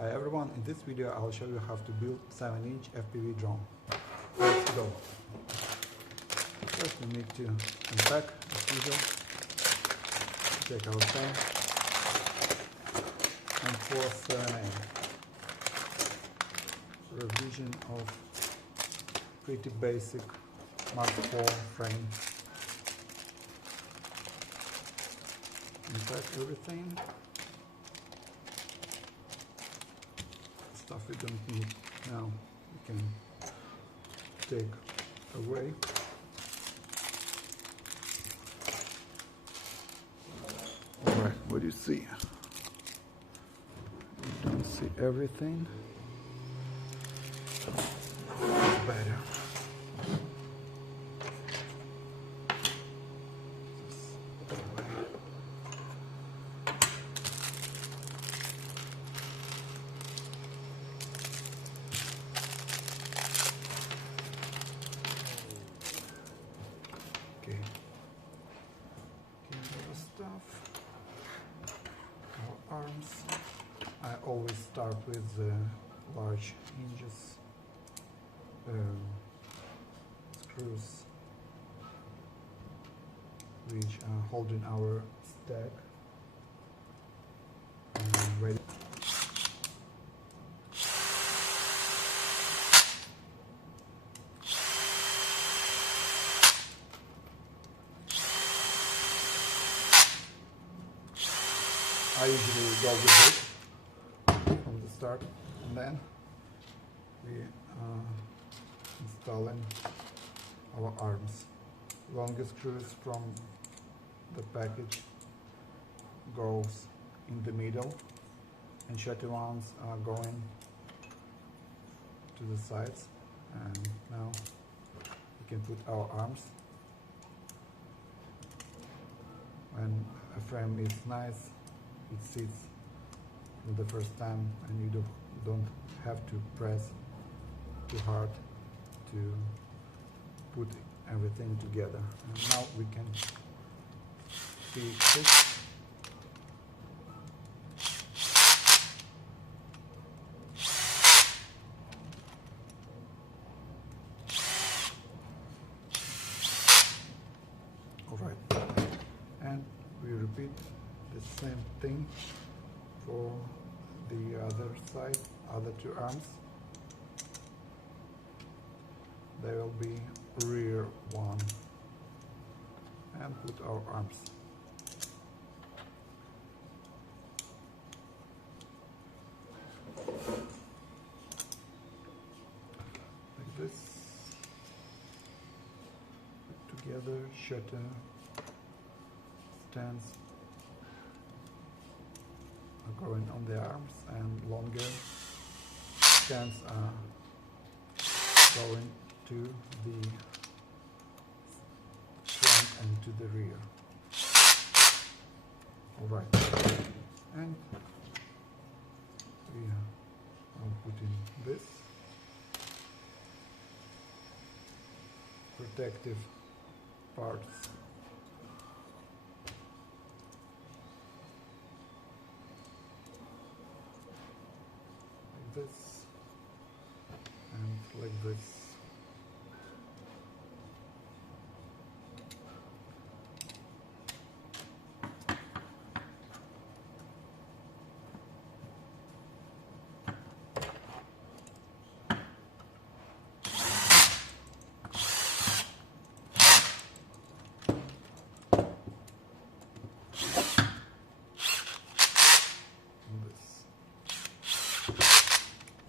Hi everyone, in this video I'll show you how to build 7-inch FPV drone. Let's go. First we need to unpack as usual, check our frame, and for revision of pretty basic Mark IV frame. Unpack everything. Stuff we don't need now we can take away. Alright, what do you see? You don't see everything. It's better. Okay. Stuff. Our arms. I always start with the large hinges, screws which are holding our stack. And ready. I usually go with it from the start, and then we installing our arms. Longest screws from the package goes in the middle, and shorter ones are going to the sides. And now we can put our arms. When a frame is nice, it sits for the first time, and you don't have to press too hard to put everything together. And now we can see it. Alright, and we repeat the same thing for the other side, other two arms. There will be rear one, and put our arms. Like this. Put together, shutter, stands are going on the arms, and longer stands are going to the front and to the rear. Alright, and we are putting this protective parts. Like this and like this.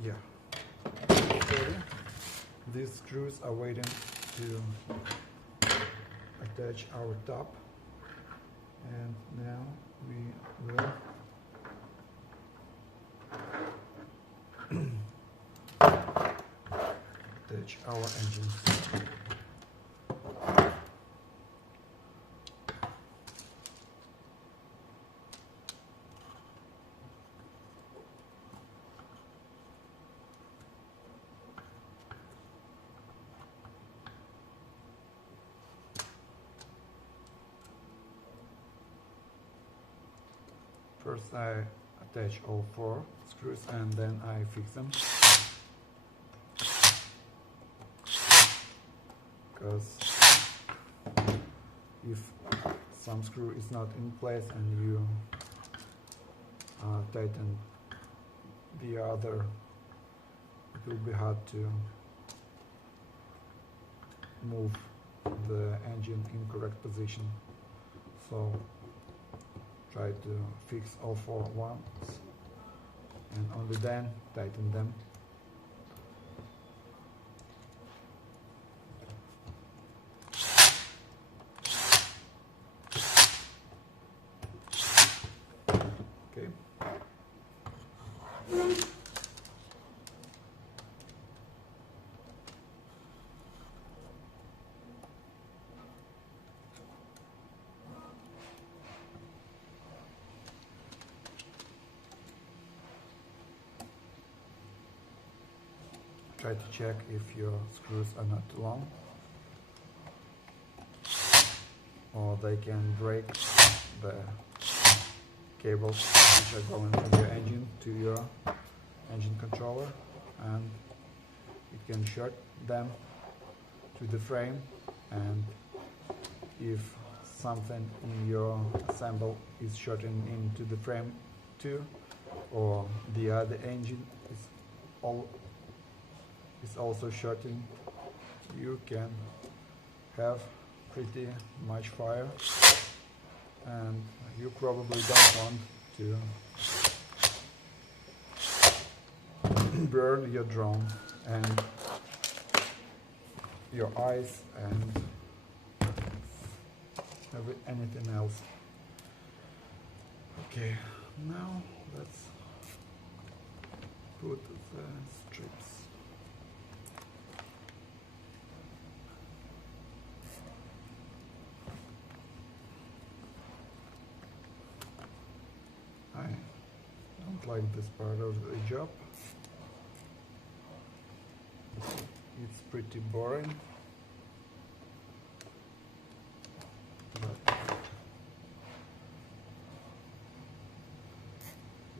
Yeah. Okay. These screws are waiting to attach our top, and now we will attach our engines. First I attach all 4 screws and then I fix them, because if some screw is not in place and you tighten the other, it will be hard to move the engine in correct position. So try to fix all 4 once and only then tighten them. Okay. Try to check if your screws are not too long, or they can break the cables which are going from your engine to your engine controller, and it can short them to the frame. And if something in your assemble is shorting into the frame too, or the other engine is also shorting, you can have pretty much fire, and you probably don't want to burn your drone and your eyes and anything else. Okay, now let's put the strips. I don't like this part of the job. It's pretty boring, but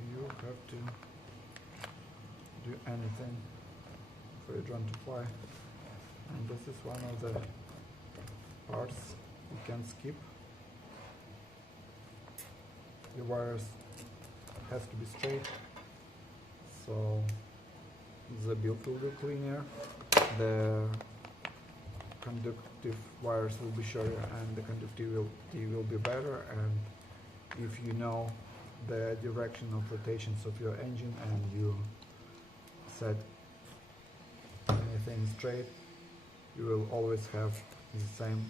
you have to do anything for your drone to fly, and this is one of the parts you can skip. The wires have to be straight, so the build will be cleaner, the conductive wires will be shorter, and the conductivity will be better. And if you know the direction of rotations of your engine and you set anything straight, you will always have the same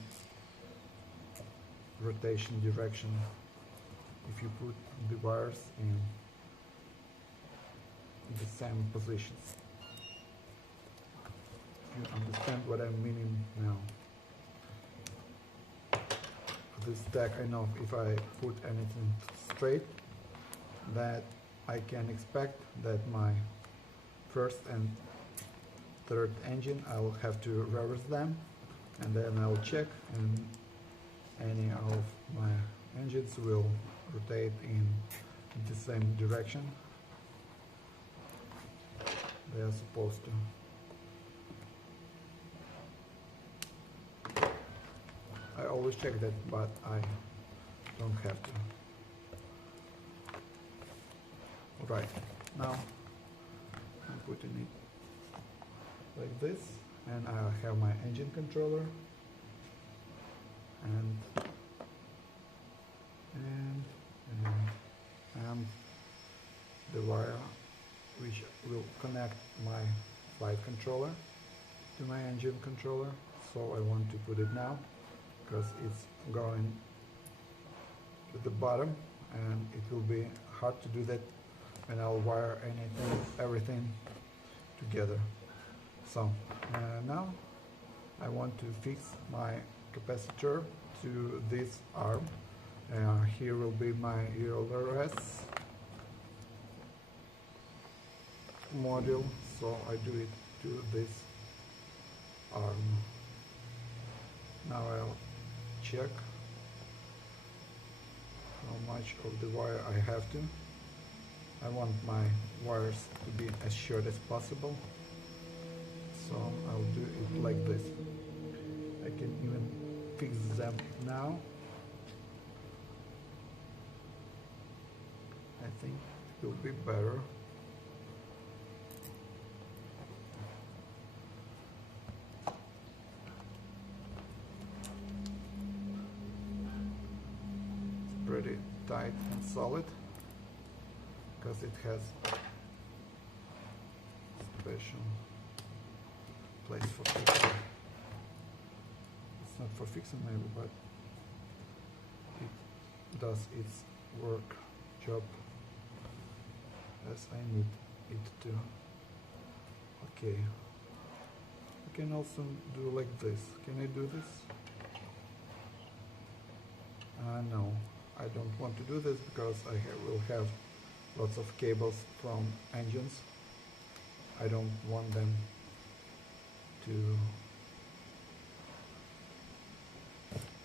rotation direction if you put the wires in the same positions. You understand what I'm meaning now. For this stack, I know if I put anything straight, that I can expect that my first and third engine, I will have to reverse them, and then I'll check, and any of my engines will rotate in the same direction they are supposed to. I always check that, but I don't have to. Right, now I'm putting it like this, and I have my engine controller and the wire which will connect my flight controller to my engine controller. So I want to put it now because it's going to the bottom, and it will be hard to do that when I'll wire everything together. So now I want to fix my capacitor to this arm. Here will be my ELRS module, so I do it to this arm. Now I'll check how much of the wire I have to. I want my wires to be as short as possible, so I'll do it like this. I can even fix them now. I think it will be better. It's pretty tight and solid because it has special place for fixing. It's not for fixing maybe, but it does its work job as I need it to. Okay, I can also do like this. Can I do this? No, I don't want to do this because I will have lots of cables from engines. I don't want them to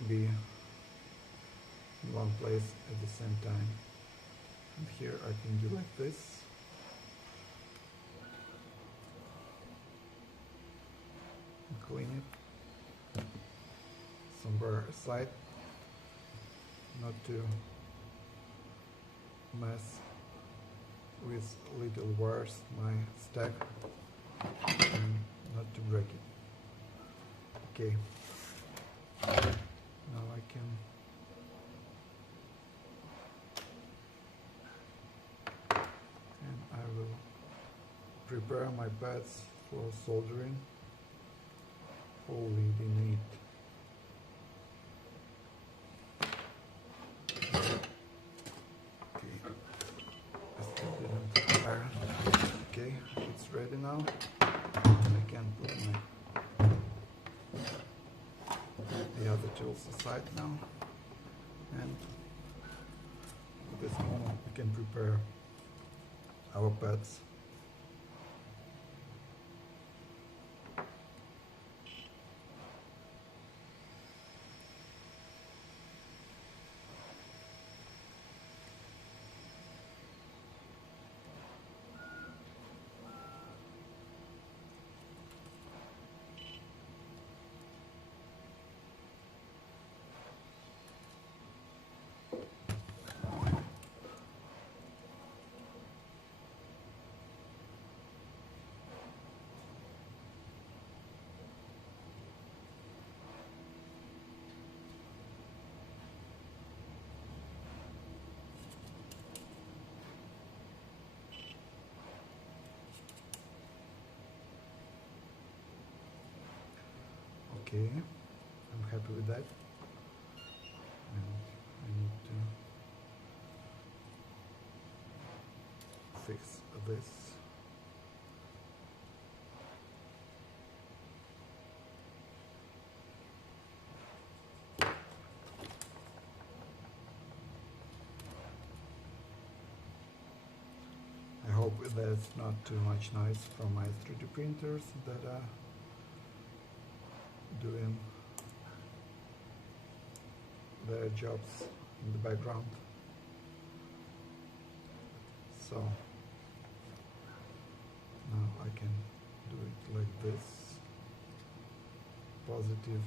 be in one place at the same time. And here I can do like this. And clean it somewhere aside, not to mess with little wires my stack and not to break it. Okay, now I can prepare my pads for soldering. Holy neat. Okay, I still didn't prepare. Okay, it's ready now. I can put the other tools aside now, and at this moment we can prepare our pads. Okay, I'm happy with that. And I need to fix this. I hope there's not too much noise from my 3D printers that are doing their jobs in the background. So now I can do it like this. Positive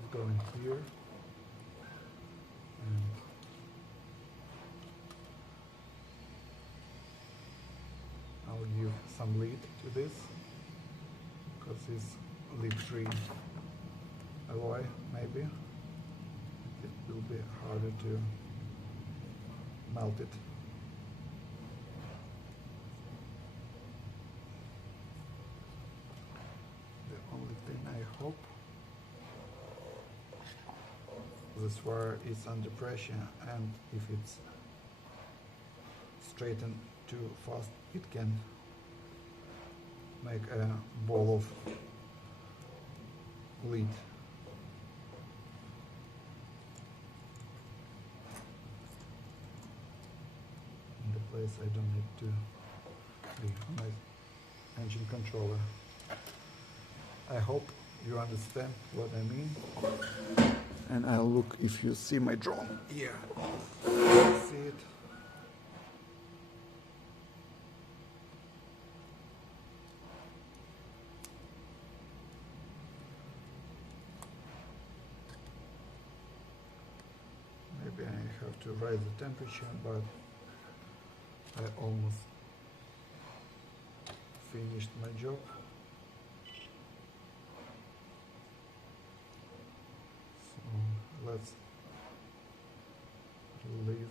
is going here, and I'll give some lead to this because it's lead-free alloy. Maybe it will be harder to melt it. The only thing I hope, this wire is under pressure, and if it's straightened too fast, it can make a ball of lead. In the place I don't need to be on my engine controller. I hope you understand what I mean. And I'll look if you see my drone here. See it? have to raise the temperature, but I almost finished my job. So let's leave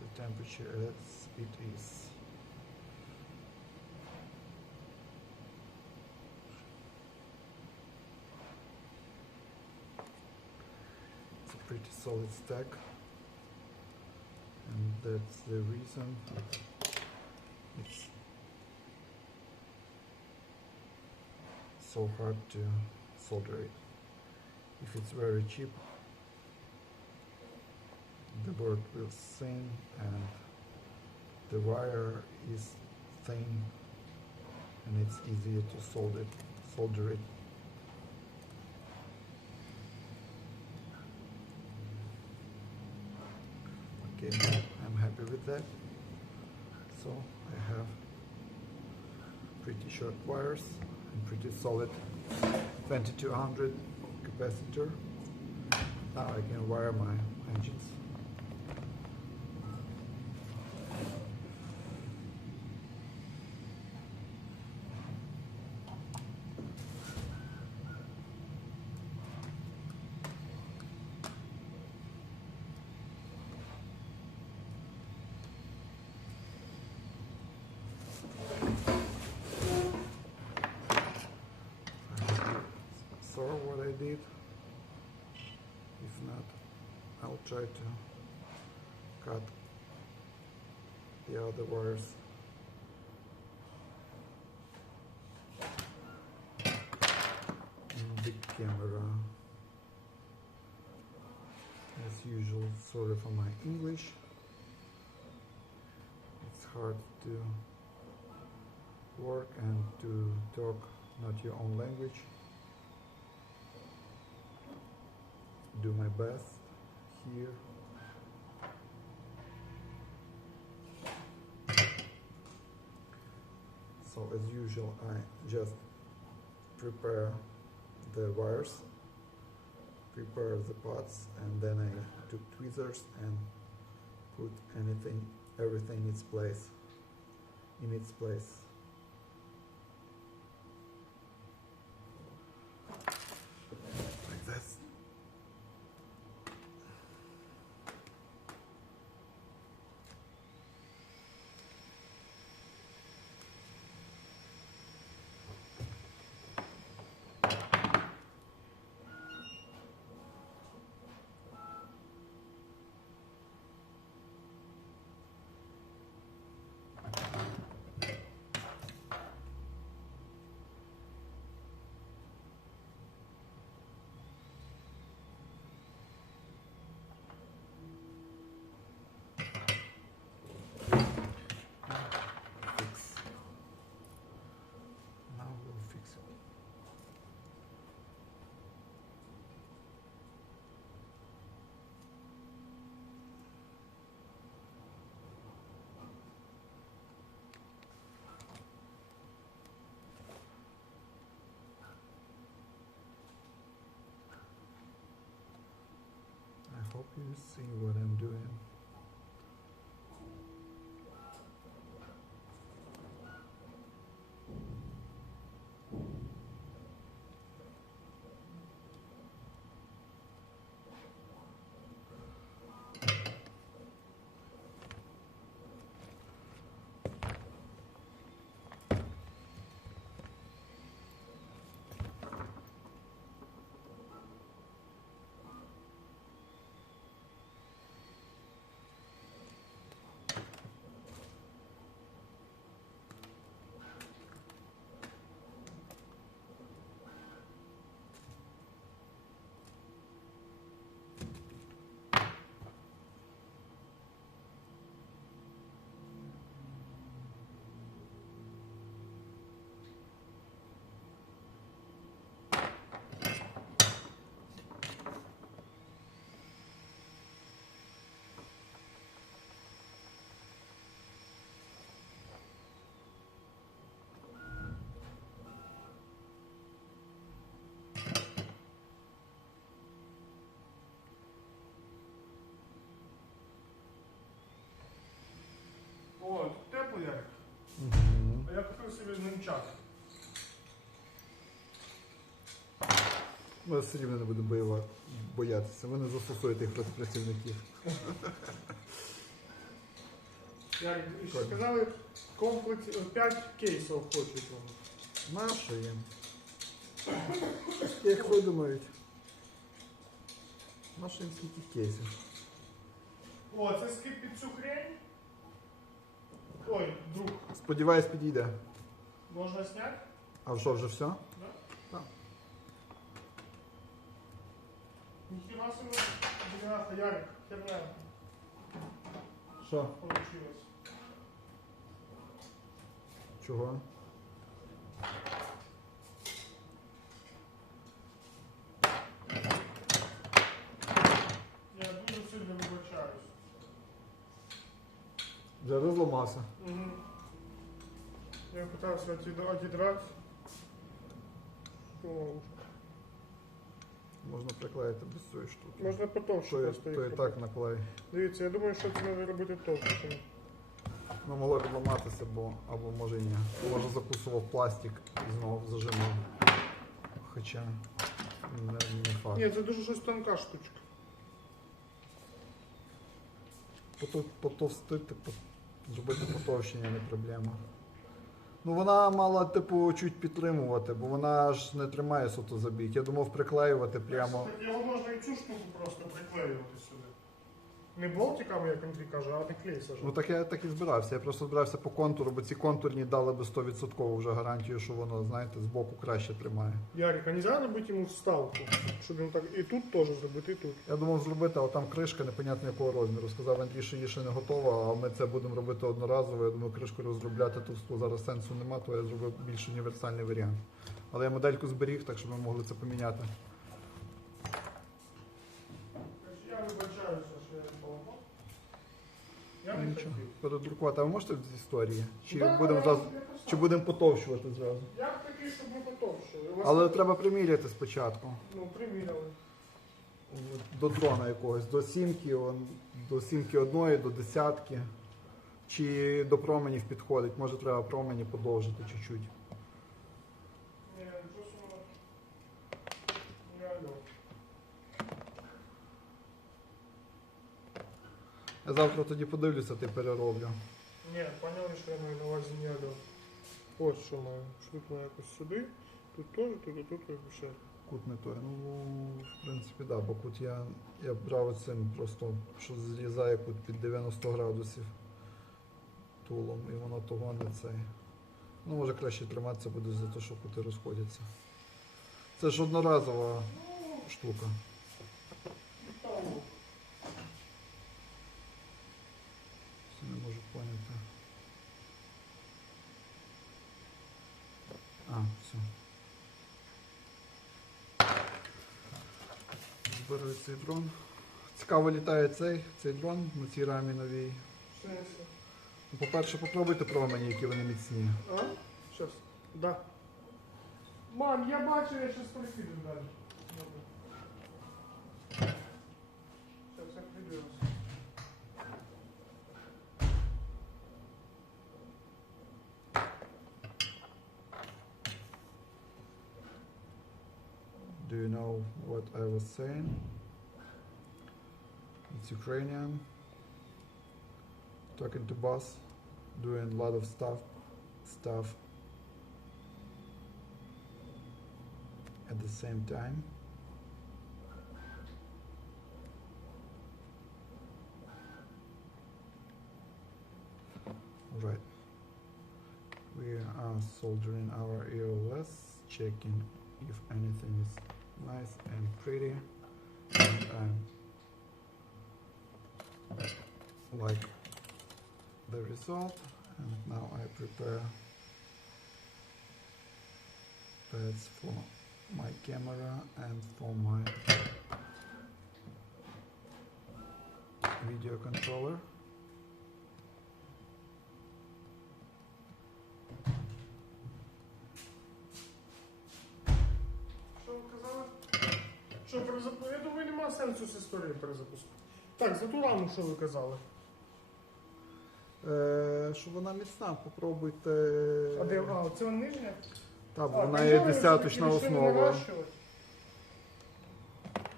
the temperature as it is. It's a pretty solid stack, and that's the reason it's so hard to solder it. If it's very cheap, the board will sing and the wire is thin and it's easier to solder it. Okay, I'm happy with that. So I have pretty short wires and pretty solid 2200 capacitor. Now I can wire my engines. Saw what I did. If not, I'll try to cut the other wires. Big camera, as usual. Sorry for my English. It's hard to work and to talk not your own language. Do my best here. So as usual, I just prepare the wires, prepare the pots, and then I took tweezers and put everything in its place. Like this. I hope you see what I'm doing. Я купив собі нунчак. Ми все рівно не будемо боятися. Ви не застосуєте їх проти працівників. Як ще сказали, комплекс 5 кейсів хочуть вони. Нащо їм? Як видумають? Нащо їм скільки кейсів? О, це скид під цю хрень. Ой, друг, Сподіваюсь, підійде. можна зняти? А що, вже все? Да? Так. Ніхіра собі, бляха, Ярик, херня Що? получилось. Чого? Я дуже сильно вибачаюсь. Вже розламався. Угу. Я пытался отидрать. Можна приклеїти без цієї штуки. Можна потовще То, просто то і їх. так наклей. Дивіться, я думаю, що це треба робити товще. Ну, могло відламатися, або може і ні. Може закусував пластик і знову зажимав. Хоча не факт. Ні, це дуже щось тонка штучка. Потовстити, зробити потовщення не проблема. Ну вона мала типу чуть підтримувати, бо вона ж не тримає суто за бік. Я думав приклеювати прямо. Так його можна і цю штуку просто приклеювати сюди. Не болтиками, як Андрій каже, а не клей сажати. Ну так я так і збирався. Я просто збирався по контуру, бо ці контурні дали би 100% вже гарантію, що воно, знаєте, збоку краще тримає. Ярик, а не можна робити йому вставку? Щоб він так і тут теж зробити, і тут. Я думав зробити, але там кришка непонятно якого розміру. Сказав Андрій, що її ще не готова, а ми це будемо робити одноразово. Я думаю, кришку розробляти товсту зараз сенсу нема, то я зробив більш універсальний варіант. Але я модельку зберіг, так що ми могли це поміняти. Я вибачаюся, що я не поламав. Я Ну, не нічого. хотів. Передрукувати, а ви можете з історії? Чи Да, будемо я зразу, просто- чи будемо потовщувати зразу? Я б такий, щоб не потовщили. У вас Але є- треба приміряти спочатку. Ну, приміряли. До дрона якогось, до сімки, до сімки одної, до десятки. Чи до променів підходить, може треба промені подовжити чуть-чуть. Ні, просто реально. Я завтра тоді подивлюся, ти перероблю. Ні, поняли, що я маю на увазі не алло. Ось що маю. Шлюпну якось сюди, тут теж, тут і ще. Кут не той. Ну, в принципі, да, бо кут я брав цим просто, що зрізає кут під 90 градусів тулом, і воно того не цей. Ну, може краще триматися буде за те, що кути розходяться. Це ж одноразова штука. Все не можу поняти. А, все. Збираю цей дрон. Цікаво літає цей дрон на цій рамі новій. Ну, по-перше, попробуйте промені, які вони міцні. А? Щас. Да. Мам, я бачу, я щас прикину далі. Добре. Щас я придивлюся. Do you know what I was saying? It's Ukrainian. Talking to boss, doing a lot of stuff at the same time. Right. We are soldering our EOS, checking if anything is nice and pretty, and like the result. And now I prepare pads for my camera and for my video controller. Що ви казали? Що перезапустити? Я думаю, нема сенсу з історії перезапустити. Так, за ту раму що ви казали? що вона міцна, попробуйте. А де, це нижня? Та, бо вона є десяточна основа.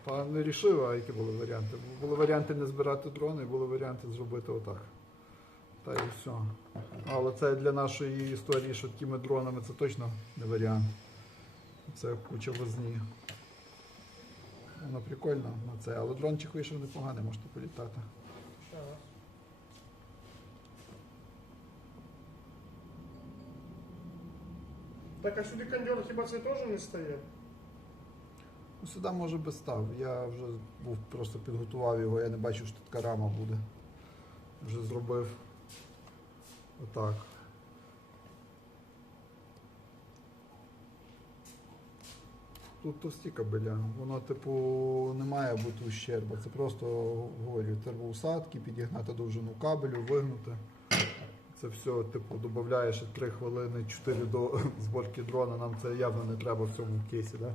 Та не рішив, а які були варіанти. Були варіанти не збирати дрони, були варіанти зробити отак. Та і все. Але це для нашої історії, що такими дронами це точно не варіант. Це куча возні. Воно прикольно на це, але дрончик вийшов непоганий, можете політати. Так, а сюди кондьор хіба це теж не стає? Ну, сюди може би став. Я вже був просто підготував його, я не бачив, що тут така рама буде. Вже зробив отак. Тут товсті кабеля. Воно, типу, не має бути ущерба. Це просто, говорю, термоусадки, підігнати довжину кабелю, вигнути. Це все, типу, додаєш 3 хвилини, 4 до зборки дрона. Нам це явно не треба в цьому кейсі, да?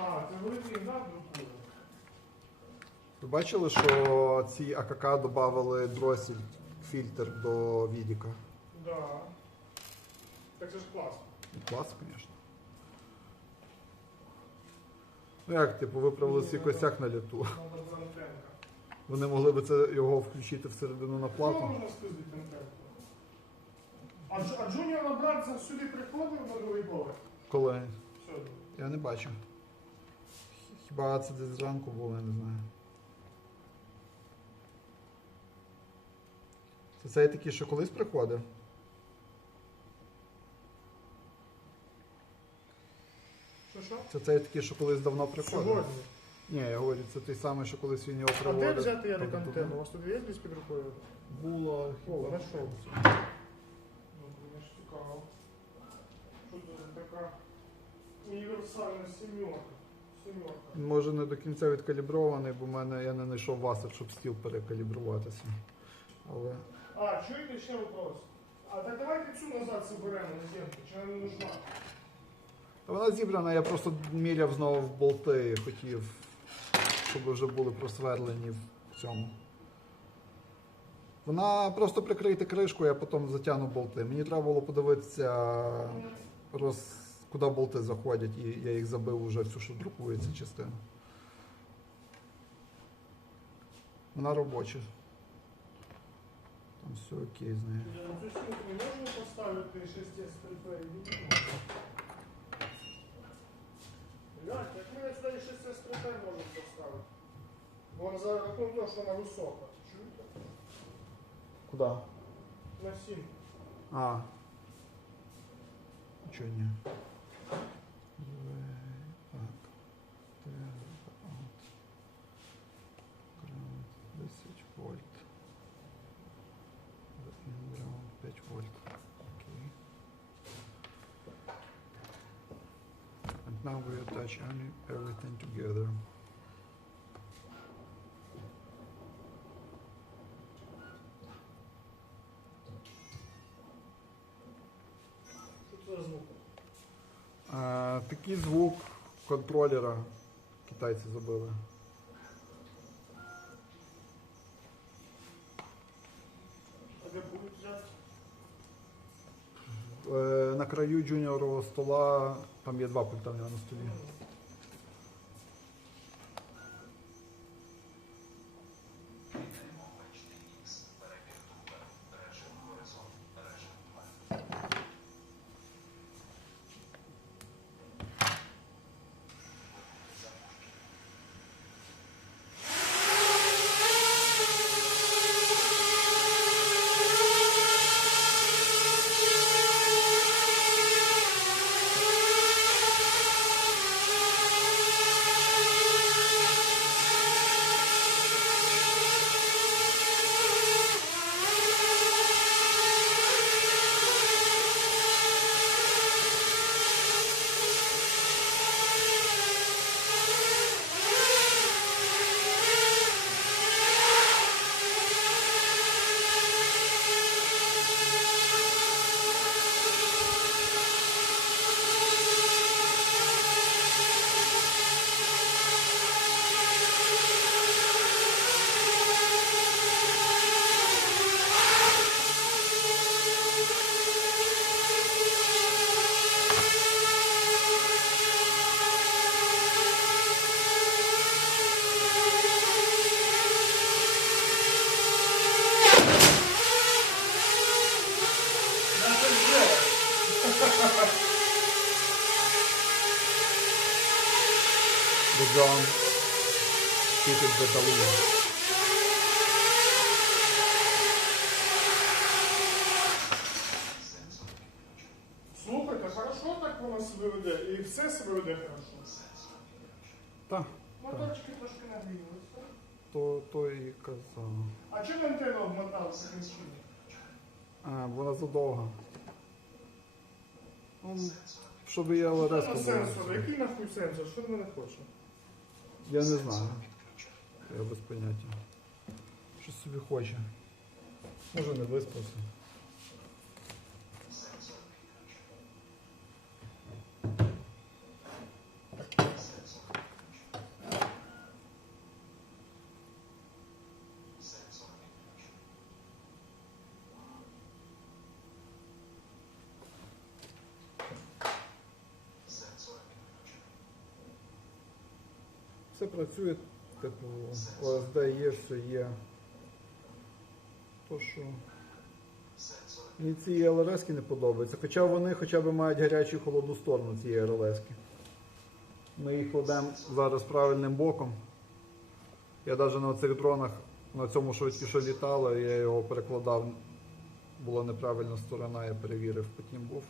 А, це великий град друкує. Ви бачили, що ці АКК додали дросіль, фільтр до відіка? Да. Так це ж класно. Клас, звісно. Ну як, типу, виправили свій косяк на літу. Надо була антенка. Вони могли б це його включити всередину на Що плату. можна сказати антенку? А Джуніор брат сюди приходив на другий поверх? Коли? Сьогодні. Я не бачу. Хіба це десь зранку було, я не знаю. Це цей такий, що колись приходив? Що? Це цей такий, що колись давно приходив? Сьогодні. Ні, я говорю, це той самий, що колись він його А приводив. де взяти Ярик Тобто, антенну? У вас тут є десь під рукою? Було. О, знайшов. Ну, мені ж цікаво. Що це за така універсальна сімерка? Може не до кінця відкалібрований, бо я не знайшов васер, щоб стіл перекалібруватися. Але... А, чуєте, ще вопрос. А так давайте цю назад заберемо на землю, чи вона не нужна? Та вона зібрана, я просто міряв знову в болти, хотів, щоб вже були просверлені в цьому. Вона просто прикрийте кришку, я потім затягну болти. Мені треба було подивитися, куди болти заходять, і я їх забив уже всю, що друкується частину. Вона робоча. Там все окей з нею. Цю стінку не можна поставити 6 стрільпей? Як ми сюди 6 стрільпей можемо поставити? Вон за рахунок того, що вона висока. Чуєте? Куди? На 7. А. Чого ні? Так. 10 вольт. 5 вольт. Окей. And now we attach everything together. Що це за звук? Такий звук контролера китайці забили. А де будуть взяти? На краю джуніорового стола там є 2 пульта в нього на столі. keep it Betaloo. Слухайте, хорошо так воно себе веде, і все себе веде хорошо. Так, Моторчики трошки нагрілися. то і казав. А чому антенну обмотав таким чином? А, вона задовга. Ну, щоб я ЛРС Що на сенсор? Який нахуй сенсор? Що в мене хоче? Я не знаю. Я без поняття. Що собі хоче. Може не виспався. Все працює, типу, ОСД є, все є. То що мені ці ЛРС не подобаються. Хоча вони хоча б мають гарячу і холодну сторону цієї РЛС. Ми їх кладемо зараз правильним боком. Я навіть на цих дронах, на цьому що літало, я його перекладав, була неправильна сторона, я перевірив, потім був.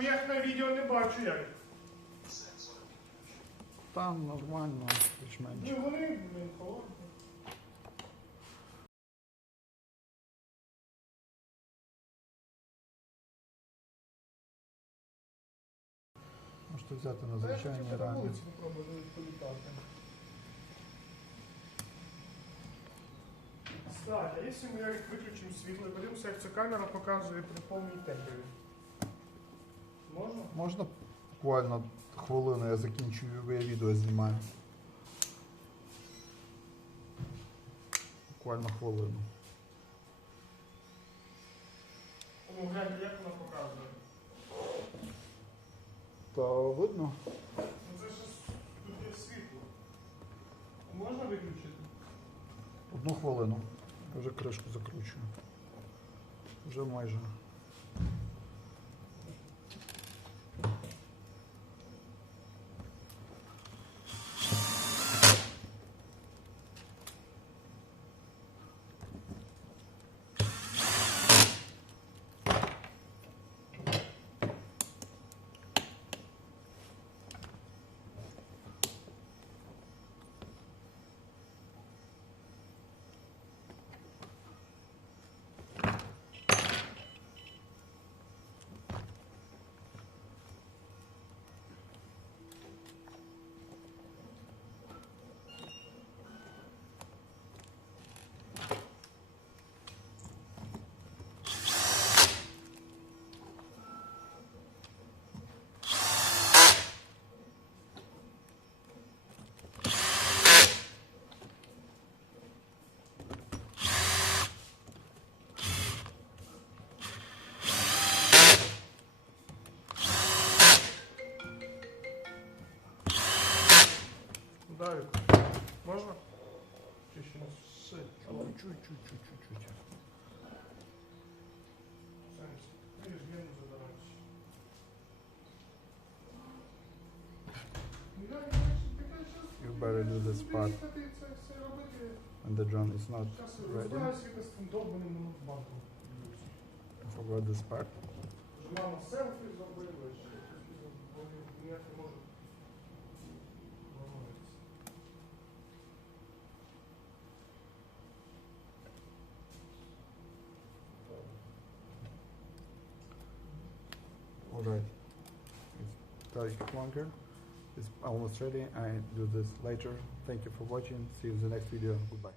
вверх на відео не бачу як. Там нормально, більш-менш. Ну вони, блін, холодні. Можете взяти на Та я звичайні хотів на рамі. вулиці попробувати політати. Кстати, а якщо ми Ярик виключимо світло і подивимося, як ця камера показує при повній темряві? Можна? Можна буквально хвилину, я закінчую, я відео знімаю. Буквально хвилину. Ну, гляньте, як вона показує. Та видно? Ну це ж тут є світло. Можна виключити? Одну хвилину. Я вже кришку закручую. Вже майже. Дарик, можна? Чи ще не? Чуть-чуть. Сенс. Ти ж гену задаваєш. You better do this part when the drone is not ready. Forgot this part. Мама селфі зробила, ще вони ніяк не можуть. Alright. It's take longer. It's almost ready. I do this later. Thank you for watching. See you in the next video. Goodbye.